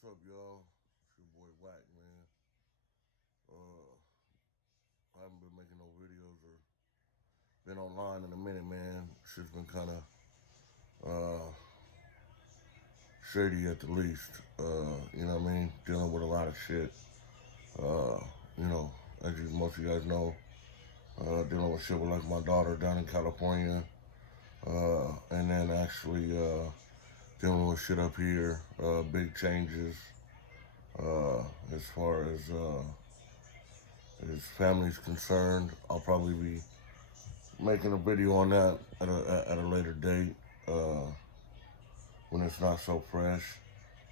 What's up, y'all? It's your boy Whack, man. I haven't been making no videos or been online in a minute, man. Shit's been kind of uh, shady at the least. You know what I mean? Dealing with a lot of shit. Uh, you know, as most of you guys know, dealing with shit with like my daughter down in California, and then actually dealing with shit up here. Big changes as far as family's concerned. I'll probably be making a video on that at a later date uh, when it's not so fresh.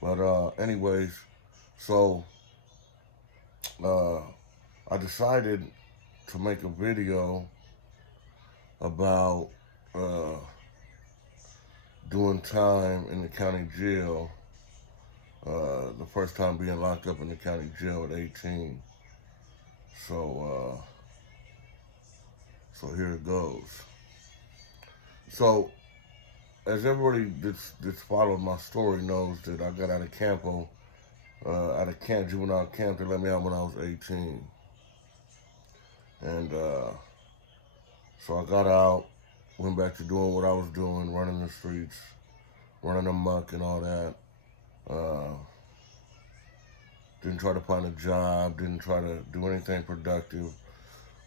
But anyways, so uh, I decided to make a video about uh, doing time in the county jail. The first time being locked up in the county jail at 18. So so here it goes. So as everybody that's followed my story knows that I got out of Campo, out of camp, juvenile camp. They let me out when I was 18. And so I got out, went back to doing what I was doing, running the streets, running amok and all that. Uh, didn't try to find a job, didn't try to do anything productive.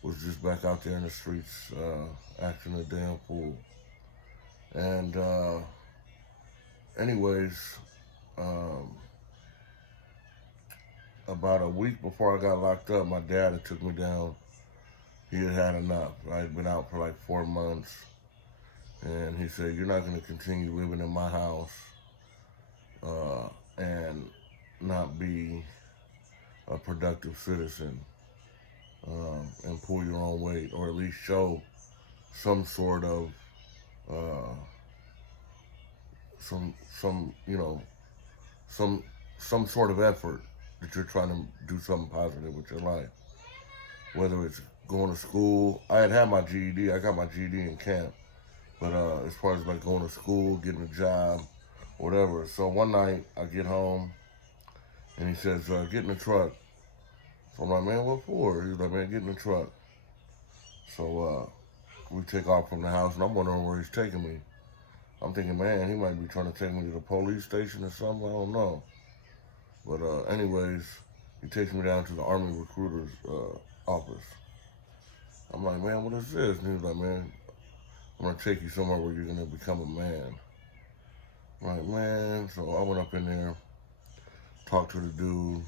Was just back out there in the streets, acting a damn fool. And anyways, um, about a week before I got locked up, my dad had took me down. He had had enough. I had been out for like 4 months. And he said, "You're not going to continue living in my house and not be a productive citizen and pull your own weight, or at least show some sort of uh, some you know some sort of effort that you're trying to do something positive with your life. Whether it's going to school, I had my GED. I got my GED in camp, but as far as like going to school, getting a job, whatever. So one night I get home and he says, "Get in the truck." So I'm like, "Man, what for?" He's like, "Man, get in the truck." So we take off from the house, and I'm wondering where he's taking me. I'm thinking, man, he might be trying to take me to the police station or something. I don't know. But anyways, he takes me down to the Army recruiter's office. I'm like, "Man, what is this?" And he's like, "Man, I'm gonna take you somewhere where you're gonna become a man." I'm like, "Man," so I went up in there, talked to the dude.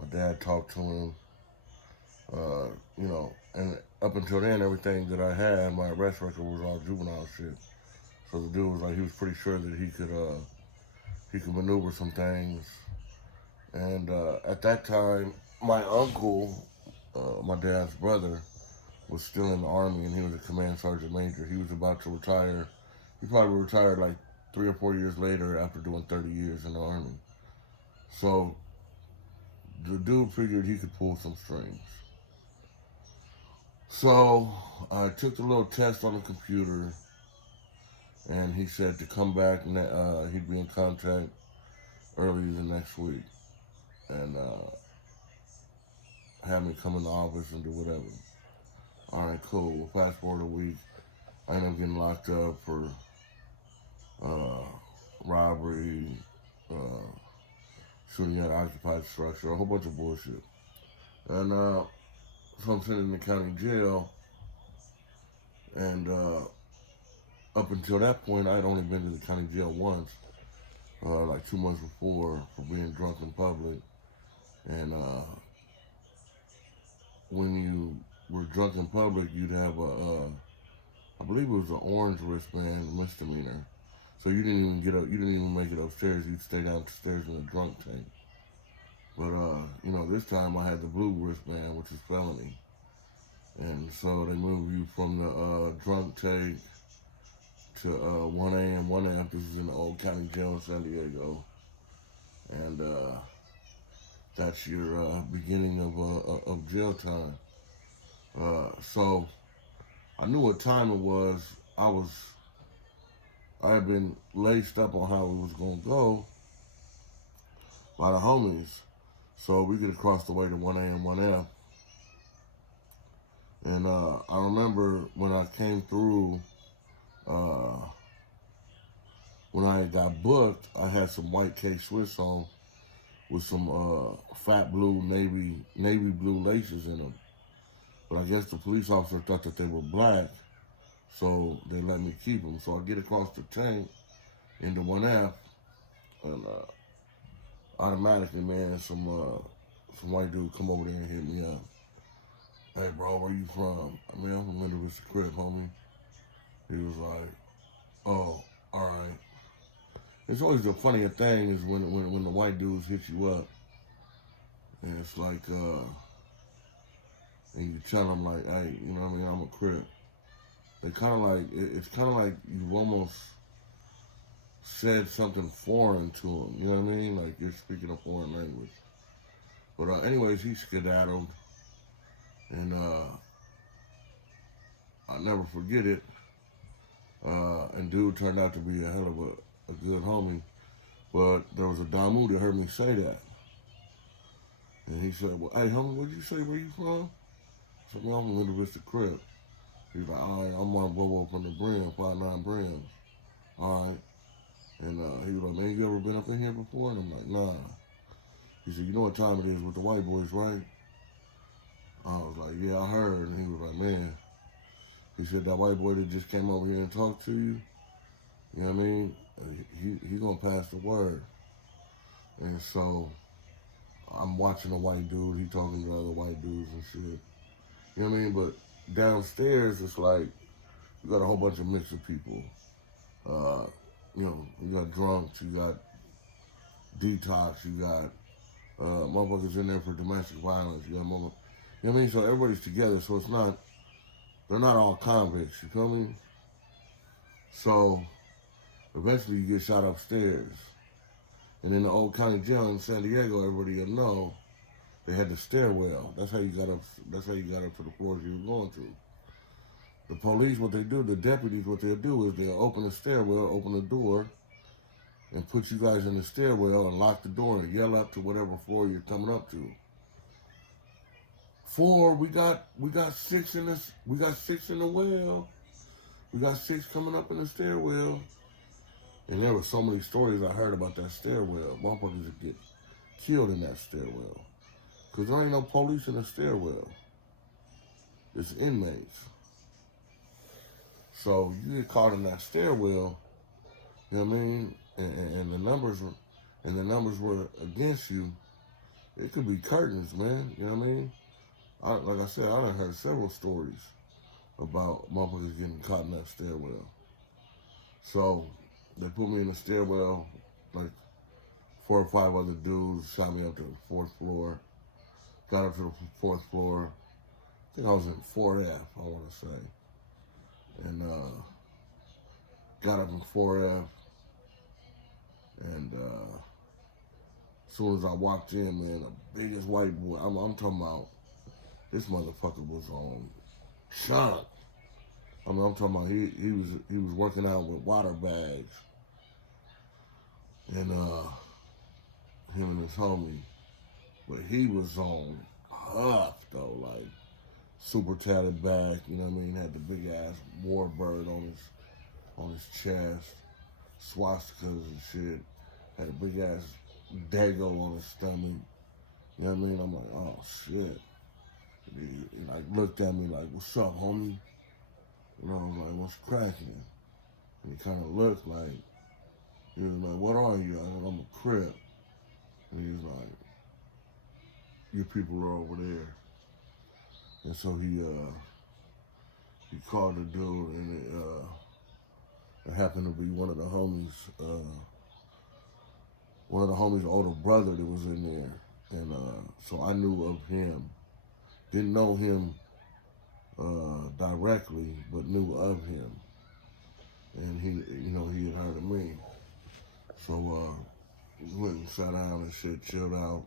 My dad talked to him. You know, and up until then, everything that I had, my arrest record was all juvenile shit. So the dude was like, he was pretty sure that he could maneuver some things. And at that time, my uncle, my dad's brother, was still in the Army, and he was a command sergeant major. He was about to retire. He probably retired like 3 or 4 years later after doing 30 years in the Army. So the dude figured he could pull some strings. So I took the little test on the computer, and he said to come back, and he'd be in contact early the next week, and have me come in the office and do whatever. All right, cool. Well, fast forward a week, I ended up getting locked up for uh, robbery, uh, shooting at an occupied structure, a whole bunch of bullshit. And so I'm sitting in the county jail, and up until that point, I had only been to the county jail once, like 2 months before, for being drunk in public. And when you were drunk in public, you'd have I believe it was an orange wristband misdemeanor. So you didn't even get up, you didn't even make it upstairs. You'd stay downstairs in the drunk tank. But you know, this time I had the blue wristband, which is felony. And so they move you from the drunk tank to 1 a.m. 1 a.m. This is in the old county jail in San Diego. And that's your beginning of jail time. So I knew what time it was. I had been laced up on how it was gonna go, by the homies. So we get across the way to 1A and 1F. And I remember when I came through, when I got booked, I had some white K-Swiss on with some fat blue navy blue laces in them. But I guess the police officer thought that they were black, so they let me keep them. So I get across the tank into 1F, and automatically, man, some white dude come over there and hit me up. Hey, bro, where you from? I mean, I'm from Middle Vista Crib, homie. He was like, oh, all right. It's always the funniest thing is when the white dudes hit you up, and it's like, and you tell them like, hey, you know what I mean, I'm a Crip. They kind of like, it's kind of like you've almost said something foreign to them, you know what I mean? Like you're speaking a foreign language. But anyways, he skedaddled, and I'll never forget it. And dude turned out to be a hell of a good homie. But there was a Damu that heard me say that. And he said, well, hey, homie, what'd you say, where you from? I said, man, I'm from Little Vista Crib. He's like, all right, I'm on Bobo from the Brim, 59 Brims. All right. And he was like, man, you ever been up in here before? And I'm like, nah. He said, you know what time it is with the white boys, right? I was like, yeah, I heard. And he was like, man. He said, that white boy that just came over here and talked to you, you know what I mean? He gonna pass the word. And so I'm watching a white dude, he talking to other white dudes and shit. You know what I mean? But downstairs, it's like, you got a whole bunch of mix of people. You know, you got drunks, you got detox, you got motherfuckers in there for domestic violence, you got motherfuckers. You know what I mean? So everybody's together, so it's not, they're not all convicts, you feel me? So eventually you get shot upstairs. And in the old county jail in San Diego, everybody will know, they had the stairwell. That's how you got up to the floors you were going to. The police, what they do, the deputies, what they'll do is they'll open the stairwell, open the door, and put you guys in the stairwell and lock the door and yell up to whatever floor you're coming up to. 4, we got 6 in this, we got 6 in the well. We got 6 coming up in the stairwell. And there were so many stories I heard about that stairwell. Motherfuckers that get killed in that stairwell. Because there ain't no police in the stairwell. It's inmates. So you get caught in that stairwell, you know what I mean? And the numbers were against you. It could be curtains, man. You know what I mean? Like I said, I done heard several stories about motherfuckers getting caught in that stairwell. So they put me in the stairwell, like 4 or 5 other dudes shot me up to the 4th floor. Got up to the 4th floor. I think I was in 4F, I want to say. And got up in 4F. And as soon as I walked in, man, the biggest white boy, I'm talking about, this motherfucker was on chunk. I mean, I'm talking about he was working out with water bags. And him and his homie. But he was on huff though, like super tatted back, you know what I mean? Had the big ass warbird on his chest, swastikas and shit. Had a big ass dago on his stomach. You know what I mean? I'm like, oh shit. He like looked at me like, what's up, homie? You know, I'm like, what's cracking? And he kind of looked like, he was like, what are you? I said, I'm a Crip. And he was like, your people are over there. And so he called the dude, and it happened to be one of the homies' older brother that was in there. And so I knew of him. Didn't know him directly, but knew of him. And he had heard of me. So we went and sat down and shit, chilled out.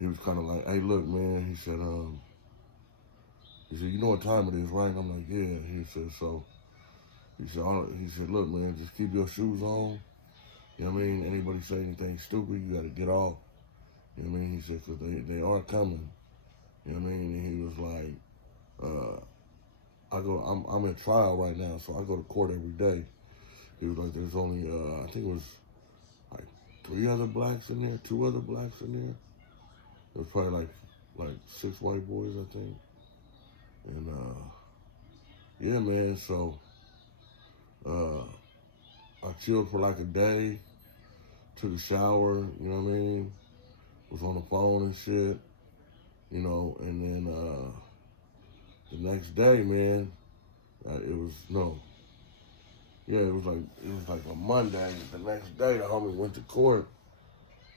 He was kind of like, hey, look, man. He said, you know what time it is, right? And I'm like, yeah. He said, look, man, just keep your shoes on. You know what I mean? Anybody say anything stupid, you got to get off. You know what I mean? He said, because they are coming. You know what I mean? And he was like, I'm in trial right now, so I go to court every day. He was like, there's only, I think it was like 3 other blacks in there, 2 other blacks in there. It was probably like 6 white boys, I think. And yeah, man. So I chilled for like a day, took a shower. You know what I mean? Was on the phone and shit. You know, and then the next day, man, it was no. Yeah, it was like a Monday. The next day, the homie went to court,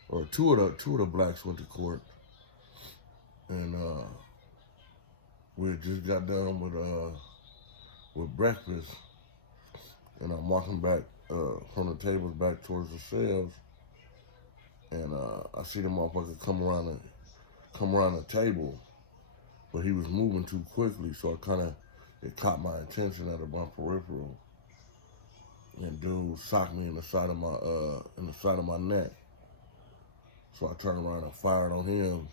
or two of the blacks went to court, and we had just got done with breakfast, and I'm walking back from the tables back towards the cells, and I see the motherfucker come around the table, but he was moving too quickly, so it caught my attention out of my peripheral. And dude socked me in the side of my neck. So I turned around and fired on him.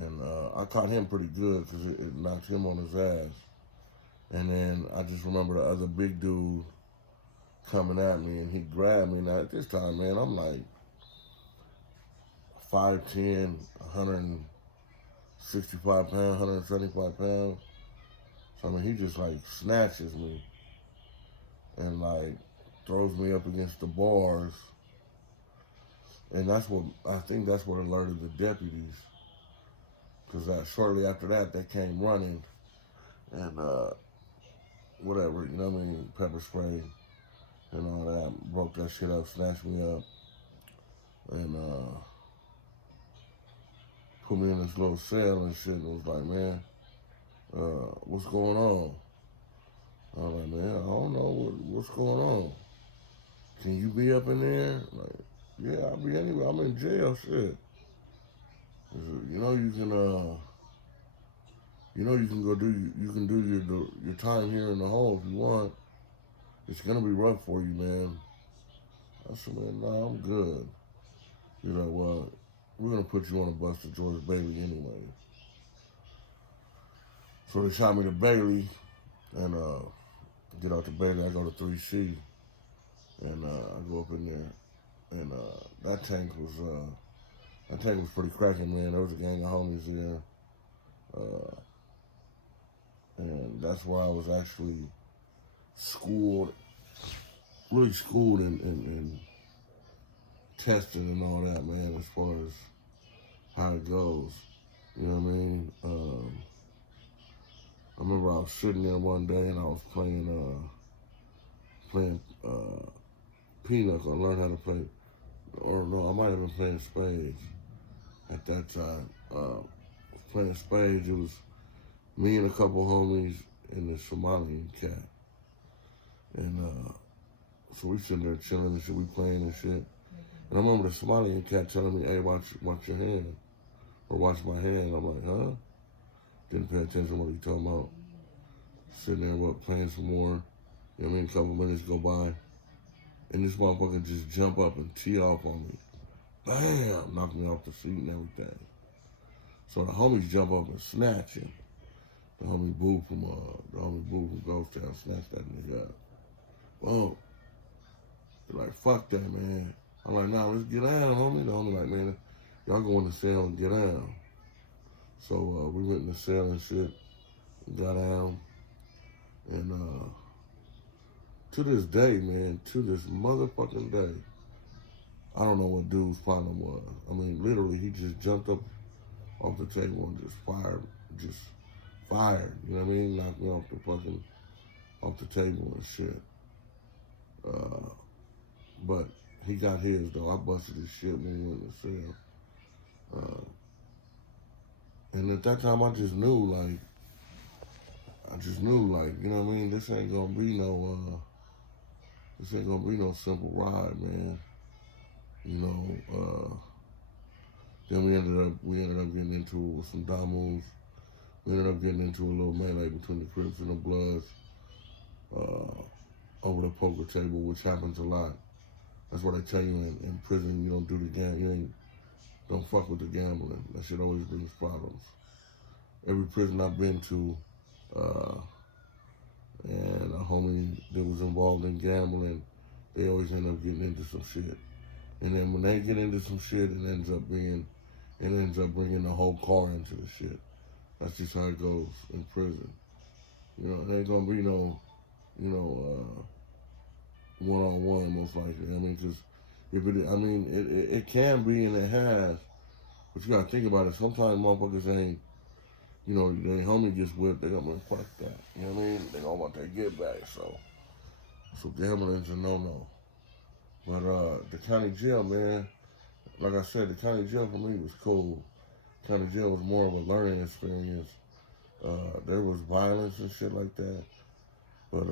And I caught him pretty good because it knocked him on his ass. And then I just remember the other big dude coming at me, and he grabbed me. Now at this time, man, I'm like 5'10", 165 pounds, 175 pounds. So I mean, he just like snatches me and like throws me up against the bars. And I think that's what alerted the deputies. Because shortly after that, they came running and whatever, you know what I mean, pepper spray and all that. Broke that shit up, snatched me up, and put me in this little cell and shit, and was like, man, what's going on? I was like, man, I don't know what's going on. Can you be up in there? Like, yeah, I'll be anywhere. I'm in jail, shit. You know you can go do your time here in the hole if you want. It's gonna be rough for you, man. I said, man, nah, I'm good. He's like, well, we're gonna put you on a bus to George Bailey anyway. So they shot me to Bailey, and get out to Bailey. I go to 3C, and I go up in there, and that tank was pretty cracking, man. There was a gang of homies there, and that's where I was actually really schooled in testing and all that, man, as far as how it goes. You know what I mean? I remember I was sitting there one day and I was playing pinochle. I learned how to play, or no, I might have been playing spades at that time. Playing spades, it was me and a couple homies and the Somalian cat. And so we sitting there chilling and shit, we playing and shit. And I remember the Somalian cat telling me, hey, watch your hand, or watch my hand. I'm like, huh? Didn't pay attention to what he talking about. Sitting there, playing some more. You know what I mean? A couple minutes go by, and this motherfucker just jump up and tee off on me. Bam! Knock me off the seat and everything. So the homies jump up and snatch him. The homie Boo from Ghost Town snatched that nigga up. Well, they're like, fuck that, man. I'm like, nah, let's get down, homie. The homie like, man, y'all go in the cell and get down. So we went in the cell and shit, got down, and to this day, man, to this motherfucking day, I don't know what dude's problem was. I mean, literally, he just jumped up off the table and just fired, you know what I mean? Knocked me off the table and shit. But he got his, though. I busted his shit when we went in the cell. And at that time, I just knew, you know what I mean? This ain't gonna be no simple ride, man. You know, then we ended up getting into it with some Damus. We ended up getting into a little melee between the Crips and the Bloods over the poker table, which happens a lot. That's what they tell you in prison. You don't do the don't fuck with the gambling. That shit always brings problems. Every prison I've been to, and a homie that was involved in gambling, they always end up getting into some shit. And then when they get into some shit, it ends up bringing the whole car into the shit. That's just how it goes in prison. You know, it ain't gonna be no, one-on-one most likely. I mean, because it can be and it has, but you gotta think about it. Sometimes motherfuckers ain't, their homie gets whipped, they gonna fuck that. You know what I mean? They gonna want their get back. So gambling's a no-no. But the county jail, man, like I said, the county jail for me was cool. County jail was more of a learning experience. There was violence and shit like that, but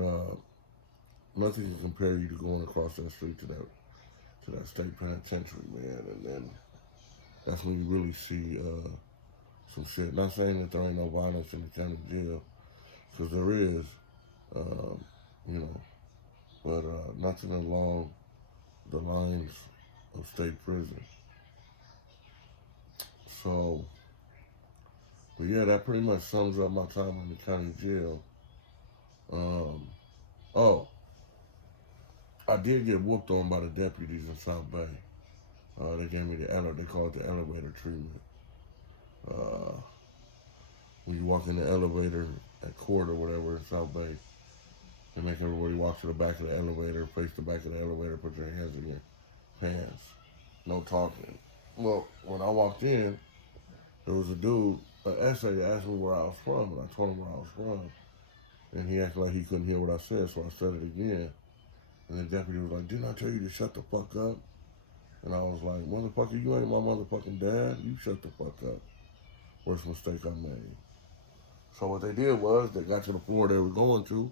nothing can compare you to going across that street to that state penitentiary, man. And then that's when you really see some shit. Not saying that there ain't no violence in the county jail, because there is, but nothing along the lines of state prison. So, but yeah, that pretty much sums up my time in the county jail. I did get whooped on by the deputies in South Bay. They gave me they call it the elevator treatment. When you walk in the elevator at court or whatever in South Bay, they make everybody walk to the back of the elevator, face the back of the elevator, put your hands in your pants. No talking. Well, when I walked in, there was a dude, an essay, asked me where I was from, and I told him where I was from. And he acted like he couldn't hear what I said, so I said it again. And the deputy was like, "Didn't I tell you to shut the fuck up?" And I was like, "Motherfucker, you ain't my motherfucking dad. You shut the fuck up." Worst mistake I made. So what they did was, they got to the floor they were going to,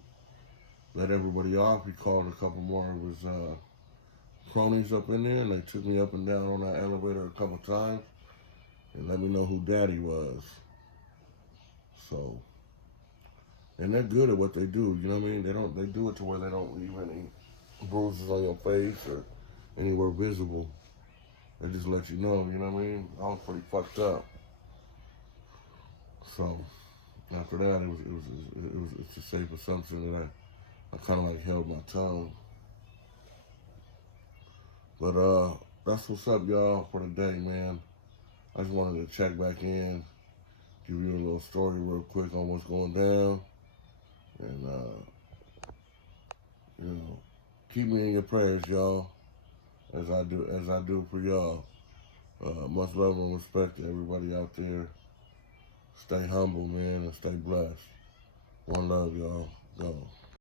let everybody off. He called a couple more of his cronies up in there, and they took me up and down on that elevator a couple times and let me know who daddy was. So, and they're good at what they do, you know what I mean? They do it to where they don't leave any bruises on your face or anywhere visible. They just let you know, you know what I mean? I was pretty fucked up. So after that, it's a safe assumption that I kind of like held my tongue. But that's what's up, y'all, for the day, man. I just wanted to check back in, give you a little story real quick on what's going down, and keep me in your prayers, y'all, as I do for y'all. Much love and respect to everybody out there. Stay humble, man, and stay blessed. One love, y'all. Go.